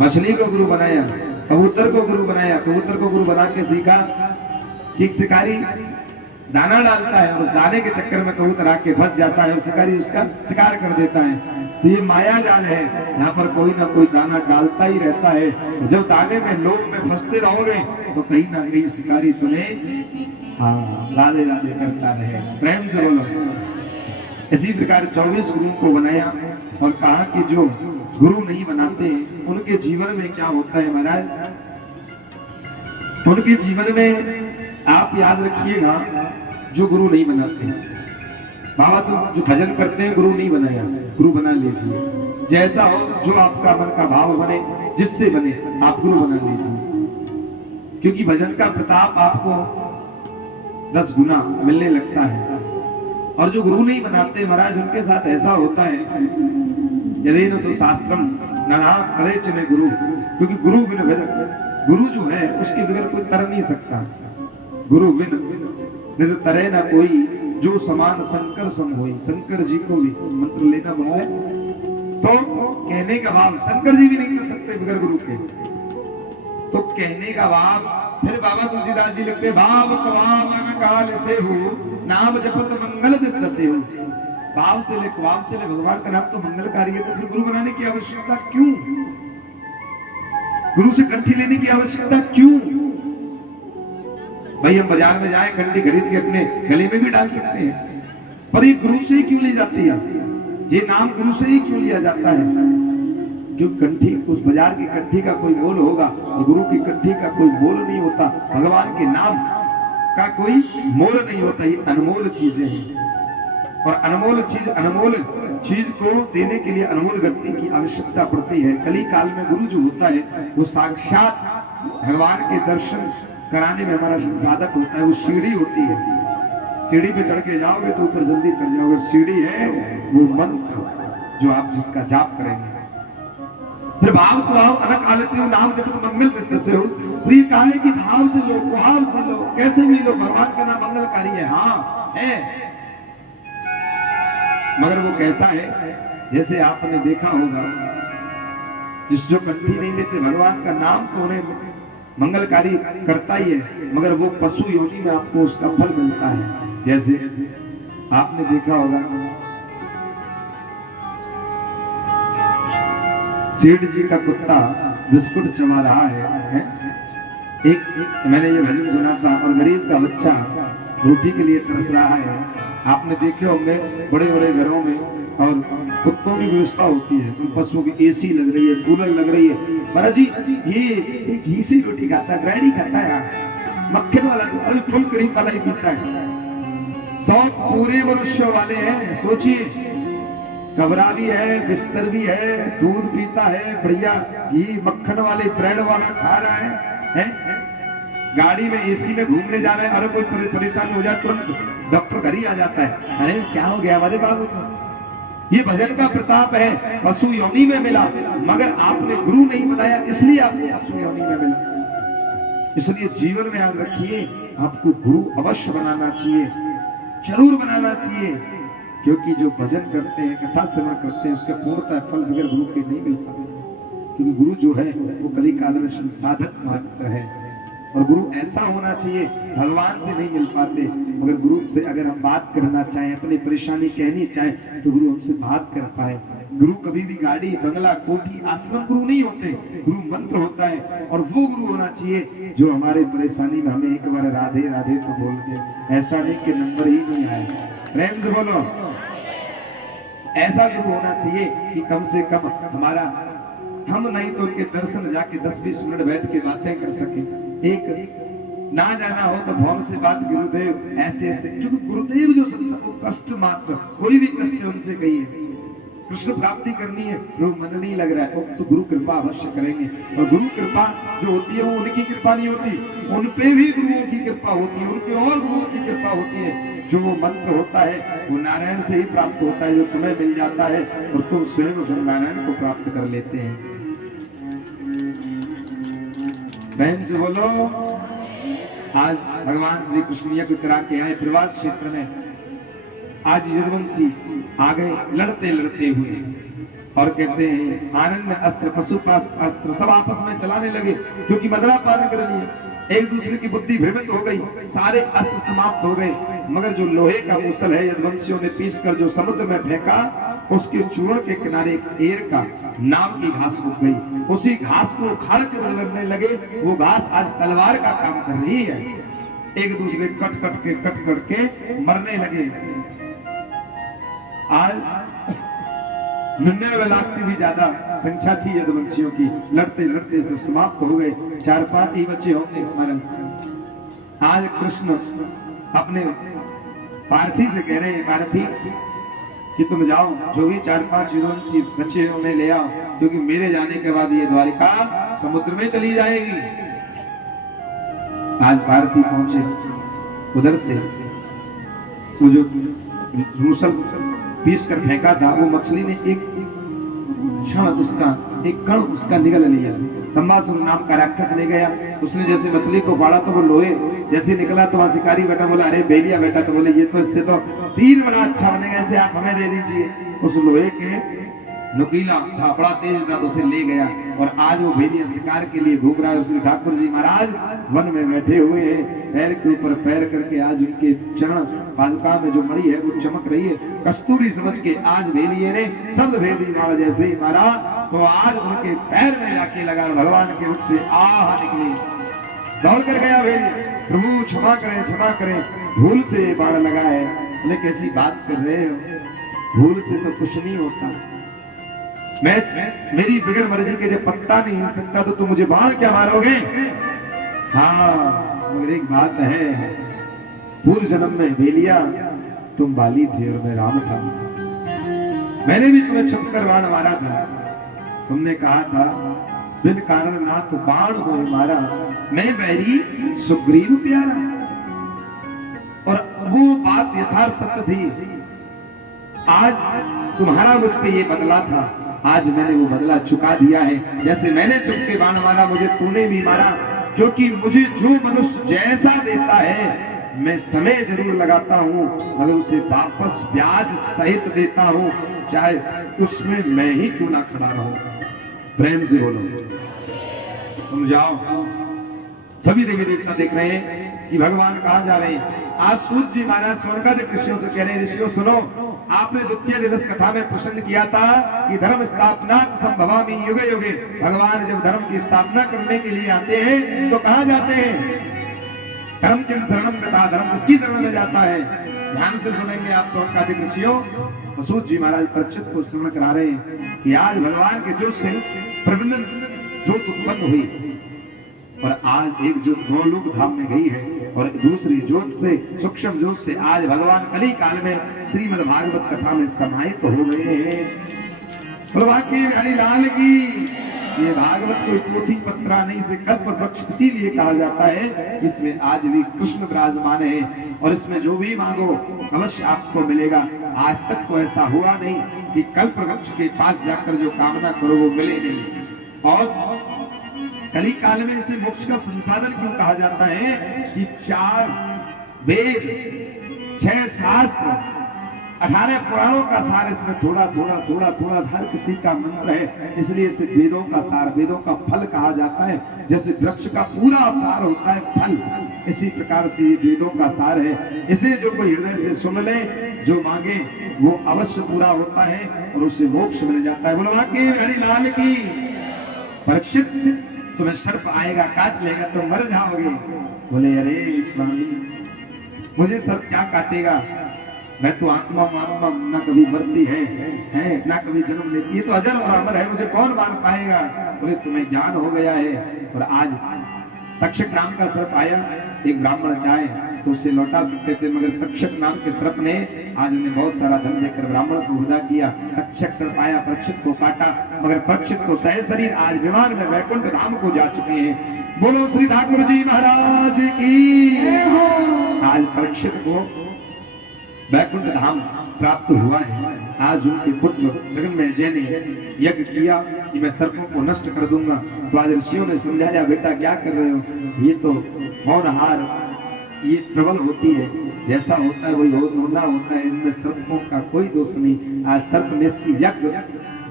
मछली को गुरु बनाया, कबूतर को गुरु बनाया। कबूतर को गुरु बना के सीखा कि शिकारी दाना डालता है और उस दाने के चक्कर में कबूतर आके फंस जाता है और शिकारी उसका शिकार कर देता है। तो ये माया जाल है, यहाँ पर कोई ना कोई दाना डालता ही रहता है। जब दाने में लोभ में फंसते रहोगे तो कहीं ना कहीं शिकारी तुम्हें राधे राधे करता रहे। प्रेम से बोलो। इसी प्रकार 24 गुरुओं को बनाया और कहा कि जो गुरु नहीं बनाते उनके जीवन में क्या होता है महाराज, उनके जीवन में आप याद रखिएगा, जो गुरु नहीं बनाते हैं, बाबा तो जो भजन करते हैं गुरु नहीं बनाया, गुरु बना लीजिए। जैसा हो, जो आपका मन का भाव बने, जिससे बने आप गुरु बना लीजिए। क्योंकि भजन का प्रताप आपको 10 गुना मिलने लगता है। और जो गुरु नहीं बनाते महाराज, उनके साथ ऐसा होता है, यदि न तो शास्त्रम नाना कलेच में गुरु, क्योंकि गुरु बिन भजन, गुरु जो है उसके बगैर कोई तर नहीं सकता। गुरु बिन नित तरे न कोई, जो समान शंकर सम होई। शंकर जी को भी मंत्र लेना बोले तो कहने का भाव, शंकर जी भी नहीं कर सकते बगैर गुरु के। तो कहने का भाव, फिर बाबा तुलसीदास जी लिखते, भाव कवावन काल से हो, नाम जपत मंगल दिस रसे हो। भाव से ले भगवान का नाम तो मंगलकारी है, तो फिर गुरु बनाने की आवश्यकता क्यों? गुरु से कंठी लेने की आवश्यकता क्यों? भाई हम बाजार में जाए कंठी खरीद के अपने गले में भी डाल सकते हैं, पर ये गुरु से ही क्यों ली जाती है? ये नाम गुरु से ही क्यों लिया जाता है? क्यों कंठी, उस बाजार की कंठी का कोई मोल होगा और गुरु की कंठी का कोई मोल नहीं होता। भगवान के नाम का कोई मोल नहीं होता। ये अनमोल चीजें हैं और अनमोल चीज को देने के लिए अनमोल व्यक्ति की आवश्यकता पड़ती है। कली काल में गुरु जो होता है वो साक्षात भगवान के दर्शन कराने में हमारा साधक होता है। वो सीढ़ी होती है, सीढ़ी पे चढ़ के जाओगे तो ऊपर जल्दी चढ़ जाओगे। सीढ़ी है वो मंत्र जो आप जिसका जाप करेंगे। फिर भाव को आओ अनक आल से हो, नाम जपत मंगल से हो। प्रिय कहा है कि भाव से लो, भाव से लो, कैसे भी लो, भगवान का नाम मंगलकारी है। हाँ है, मगर वो कैसा है? जैसे आपने देखा होगा, जिस जो कंठी नहीं लेते भगवान का नाम तो उन्हें मंगलकारी करता ही है, मगर वो पशु योनि में आपको उसका फल मिलता है। जैसे आपने देखा होगा सेठ जी का कुत्ता बिस्कुट चबा रहा है? एक मैंने ये भजन सुना था, और गरीब का बच्चा रोटी के लिए तरस रहा है। आपने देखे होंगे बड़े बड़े घरों में और कुत्तों की व्यवस्था होती है, उन पशुओं की एसी लग रही है, कूलर लग रही है। महाराज जी ये घी से रोटी खाता है, ब्रेड ही खाता है यार, मक्खन वाला फुल क्रीम वाला ही पीता है। 100 पूरे मनुष्य वाले हैं, सोचिए, कमरा भी है, बिस्तर भी है, दूध पीता है, बढ़िया घी मक्खन वाले ब्रेड वाला खा रहा है? गाड़ी में एसी में घूमने जा रहे हैं, अरे कोई परेशानी हो जाए तुरंत डॉक्टर घर ही आ जाता है। अरे क्या हो गया हमारे बाबू को? ये भजन का प्रताप है। पशु योनि में मिला, मगर आपने गुरु नहीं बताया, इसलिए आपको पशु योनि में मिला। इसलिए जीवन में याद रखिए, आपको गुरु अवश्य बनाना चाहिए, जरूर बनाना चाहिए, क्योंकि जो भजन करते हैं, कथा श्रवण करते हैं, उसका पूर्णतः फल बगैर गुरु के नहीं मिलता। क्योंकि गुरु जो है वो कली काल में संसाधक मात्र है, और गुरु ऐसा होना चाहिए, भगवान से नहीं मिल पाते, मगर गुरु से अगर हम बात करना चाहें, अपनी परेशानी कहनी चाहें, तो गुरु हमसे बात कर पाए। गुरु कभी भी गाड़ी, बंगला, कोठी, आश्रम गुरु नहीं होते, गुरु मंत्र होता है। और वो गुरु होना चाहिए जो हमारे परेशानी में हमें एक बार राधे राधे तो बोल दे। ऐसा नहीं कि नंबर ही नहीं आए, प्रेम से बोलो। ऐसा गुरु होना चाहिए कि कम से कम हमारा, हम नहीं तो उनके दर्शन जाके 10-20 मिनट बैठ के बातें कर सके। एक ना जाना हो तो भौम से बात, गुरुदेव ऐसे ऐसे, क्योंकि गुरुदेव जो सबको कष्ट मात्र, कोई भी कष्ट उनसे कहिए, कृष्ण प्राप्ति करनी है, वो मन नहीं लग रहा है, तो गुरु कृपा अवश्य करेंगे। और गुरु कृपा जो होती है वो उनकी कृपा नहीं होती, उन पे भी गुरुओं की कृपा होती है, उनके और गुरुओं की कृपा होती है। जो वो मंत्र होता है वो नारायण से ही प्राप्त होता है, जो तुम्हें मिल जाता है और तुम स्वयं फिर नारायण को प्राप्त कर लेते हैं। प्रेम से बोलो। आज भगवान श्री कृष्ण यज्ञ करा के आए प्रवास क्षेत्र में। आज यदुवंशी आ गए लड़ते लड़ते हुए, और कहते हैं आनंद अस्त्र, पशुपात अस्त्र सब आपस में चलाने लगे, क्योंकि मदरा पान कर लिए। एक दूसरे की बुद्धि भ्रमित हो गई, सारे अस्त्र समाप्त हो गए, मगर जो लोहे का मूसल है यदुवंशियों ने पीस कर जो समुद्र में फेंका, उसके चूर्ण के किनारे एक एर का नाम की घास उग गई। उसी घास को उखाड़ के लड़ने लगे। वो घास आज तलवार का काम कर रही है। एक दूसरे कट कट के मरने लगे। आज 99 लाख से भी ज्यादा संख्या थी यदुवंशियों की। लड़ते लड़ते सब समाप्त हो गए। 4-5 ही बच्चे होंगे हमारे। आज कृष्ण अपने पार्थी से कह रहे हैं, पार्थी कि तुम जाओ, जो भी 4-5 यदुवंशी बच्चे उन्हें ले आओ, क्योंकि मेरे जाने के बाद ये द्वारिका समुद्र में चली जाएगी। आज पार्थी पहुंचे, उधर से वो जो मूसल पीस कर फेंका था, वो मछली ने एक क्षण उसका एक कण उसका निगल लिया। संभासुर नाम का राक्षस ले गया। उसने जैसे मछली को फाड़ा तो वो लोहे जैसे निकला, तो वहां शिकारी बेटा बोला, अरे बेलिया बेटा, तो बोले ये तो इससे तो तीर बड़ा अच्छा बनेगा, ऐसे आप हमें दे दीजिए। उस लोहे के नुकीला था, बड़ा तेज था, उसे ले गया। और आज वो भेड़िया शिकार के लिए घूम रहा है। उसने ठाकुर जी महाराज वन में बैठे हुए हैं, पैर के ऊपर पैर करके आज उनके चरण पादुका में जो मणि है वो चमक रही है। कस्तूरी समझ के आज भेड़िए ने शब्द भेदी मारा, जैसे ही मारा तो आज उनके पैर में जाके लगा और भगवान के मुख से आह निकली। दौड़ कर गया भेल, प्रभु क्षमा करें, भूल से बाण लगा है। बोले कैसी बात कर रहे हो, भूल से तो कुछ नहीं होता। मैं मेरी बगैर मर्जी के जब पत्ता नहीं हिल सकता तो तुम मुझे बाण क्या मारोगे? हाँ मगर एक बात है, पूर्व जन्म में भेलिया तुम बाली थे और मैं राम था। मैंने भी तुम्हें छुपकर बाण मारा था। तुमने कहा था बिन कारण नाथ बाण मोहे मारा, मैं बैरी सुग्रीव प्यारा। और वो बात यथार्थ सत्य थी। आज तुम्हारा मुझ पे ये बदला था, आज मैंने वो बदला चुका दिया है। जैसे मैंने चुप के बाण मारा, मुझे तूने भी मारा, क्योंकि मुझे जो मनुष्य जैसा देता है मैं समय जरूर लगाता हूँ मगर उसे वापस ब्याज सहित देता हूँ, चाहे उसमें मैं ही क्यों ना खड़ा रहूं। प्रेम से बोलो, तुम जाओ। सभी देवी देवता देख रहे हैं कि भगवान कहाँ जा रहे हैं। आज सूत जी महाराज स्वर्गाधिक ऋषियों से कह रहे हैं, ऋषियों सुनो, आपने द्वितीय दिवस कथा में प्रश्न किया था कि धर्म स्थापना संभवामि युगे युगे। भगवान जब धर्म की स्थापना करने के लिए आते हैं तो कहाँ जाते हैं? धर्म के शरणम गता, धर्म किसकी शरण में जाता है? ध्यान से सुनेंगे आप स्वर्गाधिक ऋषियों। सूत जी महाराज परीक्षित को स्मरण करा रहे हैं कि आज भगवान के जोत से प्रबंधन जोत उत्पन्न हुई और आज एक जोत गोलोक धाम में गई है और दूसरी जोत से सूक्ष्म जोत से आज भगवान कली काल में श्रीमद् भागवत कथा में समाहित हो गए हैं। हरि लाल की। ये भागवत कोई पोथी पत्रा नहीं से कल्प वृक्ष इसीलिए कहा जाता है, इसमें आज भी कृष्ण विराजमान है और इसमें जो भी मांगो अवश्य आपको मिलेगा। आज तक तो ऐसा हुआ नहीं कि कल्प वृक्ष के पास जाकर जो कामना करो वो मिले नहीं। और कली काल में इसे मोक्ष का संसाधन क्यों कहा जाता है कि 4 वेद, 6 शास्त्र, 18 पुराणों का सार इसमें थोड़ा हर किसी का मंत्र है, इसलिए इसे वेदों का सार, वेदों का फल कहा जाता है। जैसे वृक्ष का पूरा सार होता है फल, इसी प्रकार से ये वेदों का सार है। इसे जो कोई हृदय से सुन ले, जो मांगे वो अवश्य पूरा होता है और उसे मोक्ष मिल जाता है। बोलो बाकी हरि लाल की। परीक्षित, तुम्हें सर्प आएगा काट लेगा तो मर जाओगे। बोले अरे स्वामी, मुझे सर्प क्या काटेगा, मैं तो आत्मा ना कभी मरती है ना कभी जन्म लेती है, तो अजर और अमर है, मुझे कौन मार पाएगा। बोले तुम्हें ज्ञान हो गया है। और आज तक्षक नाम का सर्प आया, एक ब्राह्मण चाहे तो उसे लौटा सकते थे, मगर तक्षक नाम के सर्प ने आज उन्हें बहुत सारा धन देकर ब्राह्मण को विदा किया। तक्षक सर्प आया, परीक्षित को काटा, मगर परीक्षित को सह शरीर आज विमान में वैकुंठ धाम को जा चुके हैं। बोलो श्री ठाकुर जी महाराज की। आज परीक्षित को वैकुंठ धाम प्राप्त हुआ है। आज उनके पुत्र जगन्मेजय ने यज्ञ किया कि मैं सर्पों को नष्ट कर दूंगा। तो आज ऋषियों ने समझाया, बेटा क्या कर रहे हो, ये तो होनहार, ये प्रबल होती है, जैसा होता है वही होना होता है, इनमें सर्पों का कोई दोष नहीं। आज सर्प निष्ठि यज्ञ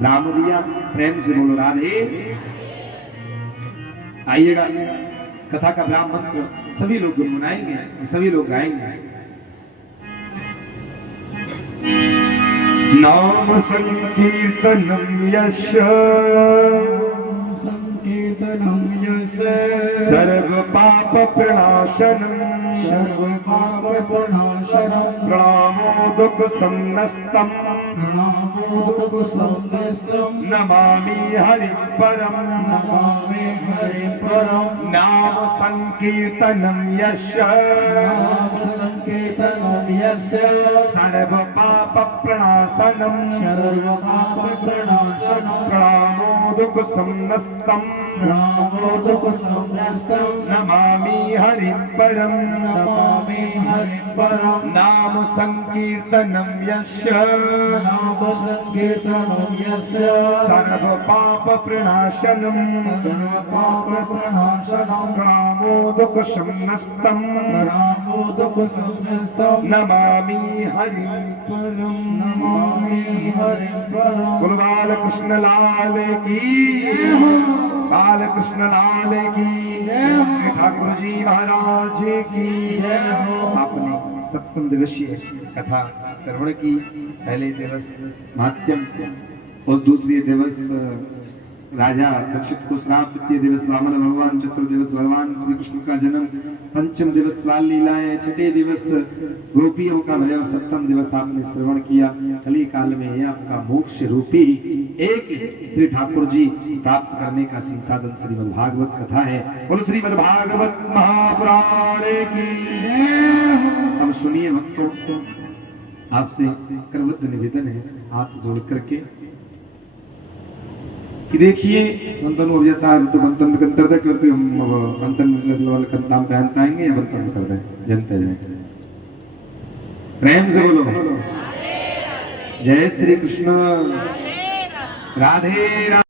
राम दिया। प्रेम से बोलो राधे। आइएगा, कथा का ब्राह्मण मंत्र सभी लोग गुनगुनाएंगे, सभी लोग गाएंगे। नाम संकीर्तनम यस्य सर्व पाप प्रणाशनम प्रणामो दुख संनस्तम नमामि हरि परम नाम संकीर्तनम यस्य सर्व पाप प्रणाशनम प्रणामो दुख संनस्तम नमामि हरि परम नाम संकीर्तनम यस्य सर्व पाप प्रणाशनम प्रणामो दुख संनस्तम नमामि हरि परम। बोलो बाल कृष्ण लाल की, बाल कृष्ण लाल की, श्री ठाकुर जी महाराज की। आपने सप्तम दिवसीय कथा श्रवण की। पहले दिवस माध्यम और दूसरी दिवस राजा परीक्षित को श्राप, तृतीय दिवस वामन भगवान, चतुर्थ दिवस भगवान श्री कृष्ण का जन्म, पंचम दिवस बाल लीलाएं, छठे दिवस गोपियों का भय और सप्तम दिवस आपने श्रवण किया। कली काल में यह आपका मोक्ष रूपी एक श्री ठाकुर जी प्राप्त करने का संसाधन श्रीमद् भागवत कथा है। बोलो श्रीमद् भागवत महापुराण की जय। अब सुनिए भक्तों, आपसे करवद्ध निवेदन है हाथ जोड़ करके कि देखिए संतन हो जाता है तो बंतन कर दे, क्योंकि हम बंतन नस्ल वाले खंताम पहनते आएंगे या बंतन कर दे जनते जाए। प्रेम से बोलो जय श्री कृष्ण, राधे राधे।